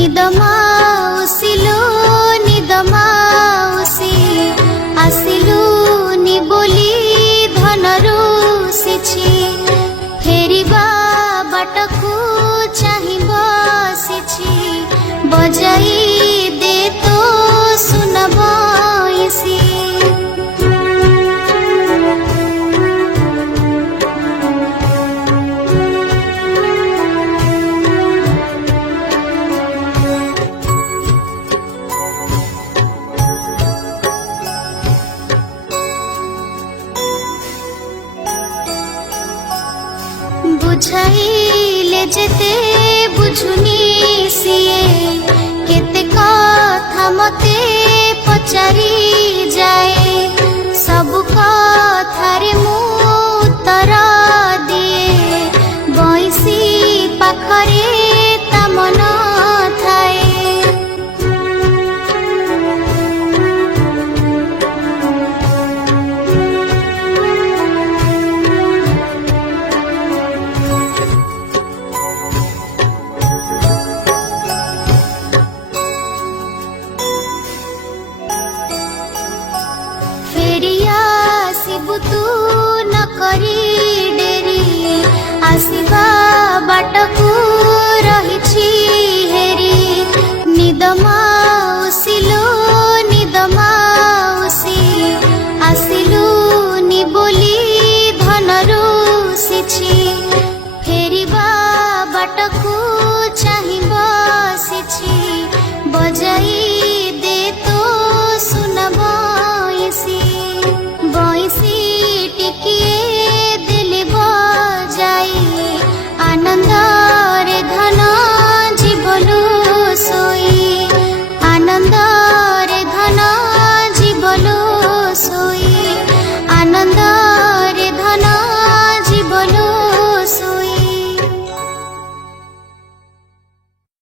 निद माउसिलो निद माउसी आसिलु नि बोली धनरु सिछि फेरिबा बाटकु चाहि बसिछि बजाई दे तो सुनबाइसी बुझाइले जेते बुझुनी सिए केते कथा मते पचारी जाए सब कथारे मु उत्तर दिए बइसी पाखरे ता मन थाए तू न करी डेरी आसिबा बाटकु रहिछि हेरी निद मा